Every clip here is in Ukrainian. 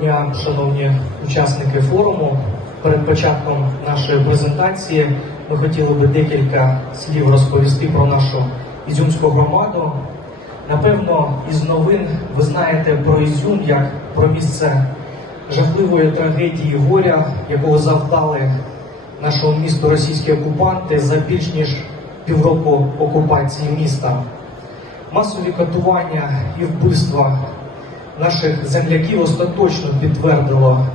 дня, шановні учасники форуму. Перед початком нашої презентації ми хотіли би декілька слів розповісти про нашу Ізюмську громаду. Напевно, із новин ви знаєте про Ізюм як про місце жахливої трагедії горя, якого завдали нашому місту російські окупанти за більш ніж півроку окупації міста. Масові катування і вбивства наших земляків остаточно підтвердило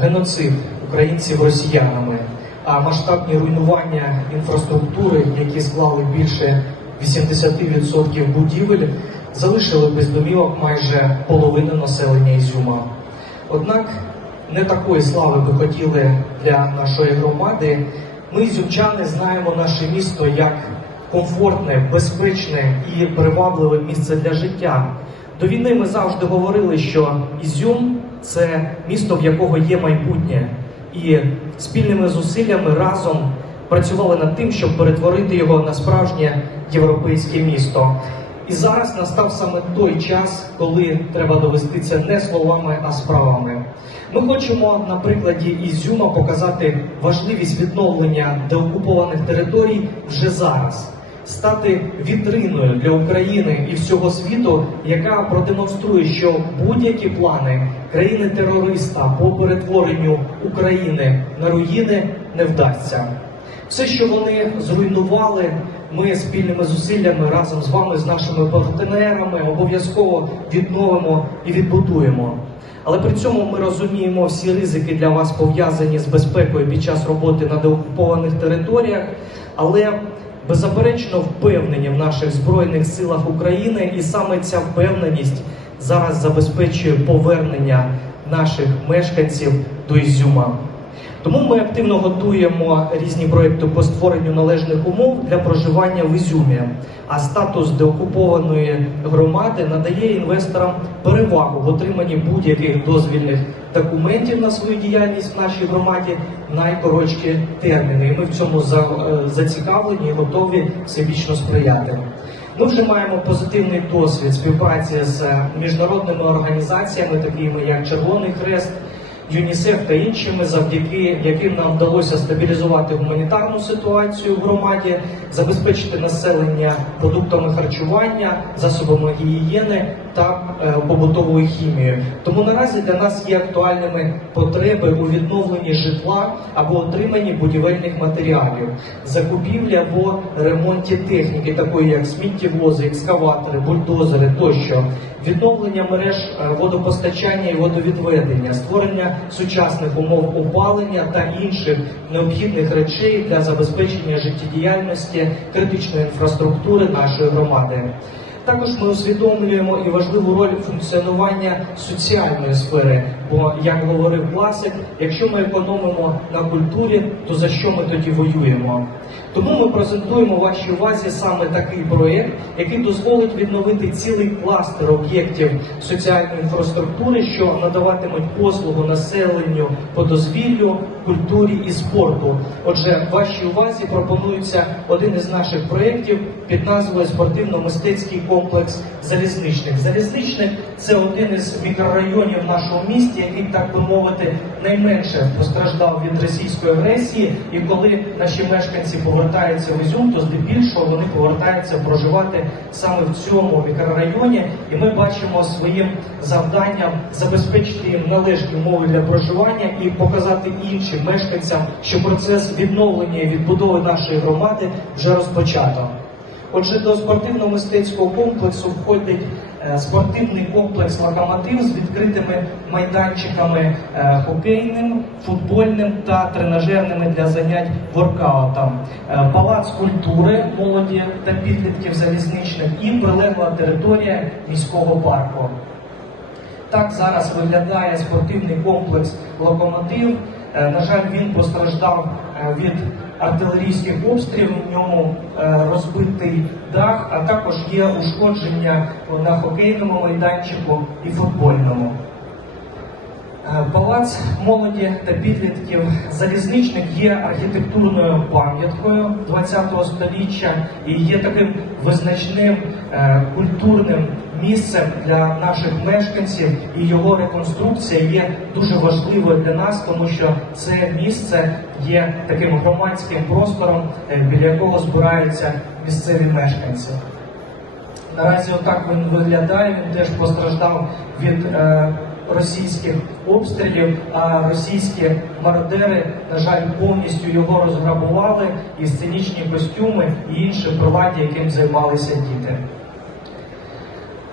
геноцид українців росіянами, а масштабні руйнування інфраструктури, які склали більше 80% будівель, залишили без домівок майже половину населення Ізюма. Однак не такої слави би хотіли для нашої громади. Ми, ізюмчани, знаємо наше місто як комфортне, безпечне і привабливе місце для життя. До війни ми завжди говорили, що Ізюм це місто, в якого є майбутнє, і спільними зусиллями разом працювали над тим, щоб перетворити його на справжнє європейське місто. І зараз настав саме той час, коли треба довести це не словами, а справами. Ми хочемо на прикладі Ізюма показати важливість відновлення деокупованих територій вже зараз, стати вітриною для України і всього світу, яка продемонструє, що будь-які плани країни-терориста по перетворенню України на руїни не вдасться. Все, що вони зруйнували, ми спільними зусиллями разом з вами, з нашими партнерами, обов'язково відновимо і відбудуємо. Але при цьому ми розуміємо всі ризики для вас пов'язані з безпекою під час роботи на деокупованих територіях, але беззаперечно впевнені в наших збройних силах України, і саме ця впевненість зараз забезпечує повернення наших мешканців до Ізюма. Тому ми активно готуємо різні проекти по створенню належних умов для проживання в Ізюмі. А статус деокупованої громади надає інвесторам перевагу в отриманні будь-яких дозвільних документів на свою діяльність в нашій громаді найкоротші терміни. І ми в цьому е, зацікавлені і готові всебічно сприяти. Ми вже маємо позитивний досвід співпраці з міжнародними організаціями, такими як Червоний Хрест. ЮНІСЕФ та іншими, завдяки яким нам вдалося стабілізувати гуманітарну ситуацію в громаді, забезпечити населення продуктами харчування, засобами гігієни та е, побутовою хімією. Тому наразі для нас є актуальними потреби у відновленні житла або отриманні будівельних матеріалів, закупівлі або ремонті техніки, такої як сміттєвози, екскаватори, бульдозери тощо, відновлення мереж е, водопостачання і водовідведення, створення сучасних умов опалення та інших необхідних речей для забезпечення життєдіяльності критичної інфраструктури нашої громади. Також ми усвідомлюємо і важливу роль функціонування соціальної сфери. Бо, як говорив класик, якщо ми економимо на культурі, то за що ми тоді воюємо? Тому ми презентуємо вашій увазі саме такий проєкт, який дозволить відновити цілий кластер об'єктів соціальної інфраструктури, що надаватимуть послугу населенню по дозвіллю, культурі і спорту. Отже, вашій увазі пропонується один із наших проєктів під назвою Спортивно-мистецький комплекс залізничних. Залізничник це один із мікрорайонів нашого місті, який, так би мовити, найменше постраждав від російської агресії. І коли наші мешканці повертаються в Ізюм, то здебільшого вони повертаються проживати саме в цьому мікрорайоні. І ми бачимо своїм завданням забезпечити їм належні умови для проживання і показати іншим мешканцям, що процес відновлення і відбудови нашої громади вже розпочато. Отже, до спортивно-мистецького комплексу входить спортивний комплекс локомотив з відкритими майданчиками е, хокейним, футбольним та тренажерними для занять воркаутом, е, палац культури молоді та підлітків залізничних і прилегла територія міського парку. Так зараз виглядає спортивний комплекс Локомотив. Е, На жаль, він постраждав е, від артилерійських обстрілів. В ньому е, розбитий дах, а також є ушкодження на хокейному майданчику і футбольному. Е, Палац молоді та підлітків залізничник є архітектурною пам'яткою ХХ століття і є таким визначним е, культурним місцем для наших мешканців, і його реконструкція є дуже важливою для нас, тому що це місце є таким громадським простором, е, біля якого збираються місцеві мешканці. Наразі отак він виглядає. Він теж постраждав від е, російських обстрілів, а російські мародери, на жаль, повністю його розграбували і сценічні костюми і інше приладдя, яким займалися діти.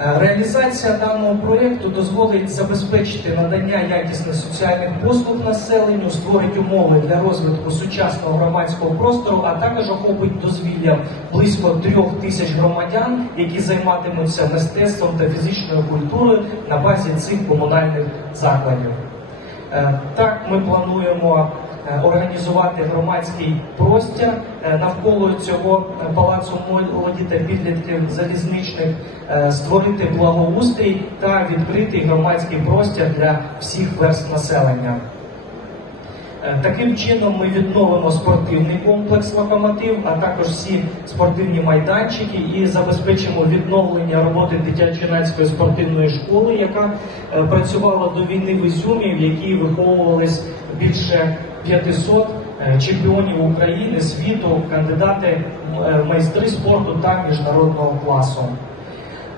Е, Реалізація даного проєкту дозволить забезпечити надання якісних соціальних послуг населенню, створить умови для розвитку сучасного громадського простору, а також охопить дозвілля близько трьох тисяч громадян, які займатимуться мистецтвом та фізичною культурою на базі цих комунальних закладів. Е, Так, ми плануємо організувати громадський простір е, навколо цього е, палацу молоді та підлітків залізничних, е, створити благоустрій та відкритий громадський простір для всіх верств населення. Е, Таким чином ми відновимо спортивний комплекс локомотив, а також всі спортивні майданчики і забезпечимо відновлення роботи дитячо-юнацької спортивної школи, яка е, працювала до війни в Ізюмі, в якій виховувались більше 500 е, чемпіонів України, світу, кандидати е, в майстри спорту та міжнародного класу.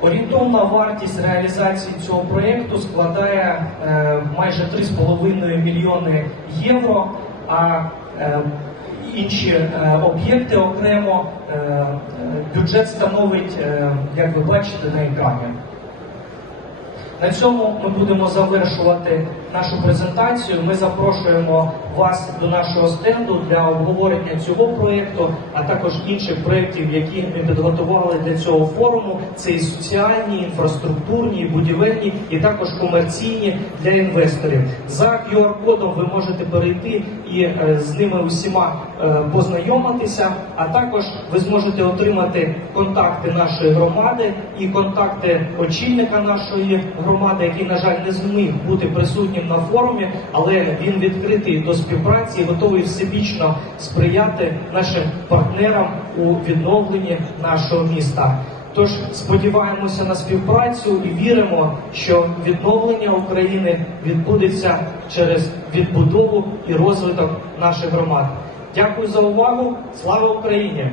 Орієнтовна вартість реалізації цього проєкту складає е, майже 3,5 мільйони євро, а е, інші е, об'єкти окремо е, е, бюджет становить, е, як ви бачите, на екрані. На цьому ми будемо завершувати нашу презентацію. Ми запрошуємо вас до нашого стенду для обговорення цього проєкту, а також інших проєктів, які ми підготували для цього форуму. Це і соціальні, інфраструктурні, і будівельні, і також комерційні для інвесторів. За QR-кодом ви можете перейти і е, з ними усіма е, познайомитися, а також ви зможете отримати контакти нашої громади і контакти очільника нашої громади, який, на жаль, не зміг бути присутнім на форумі, але він відкритий до співпраці і готовий всебічно сприяти нашим партнерам у відновленні нашого міста. Тож сподіваємося на співпрацю і віримо, що відновлення України відбудеться через відбудову і розвиток наших громад. Дякую за увагу. Слава Україні!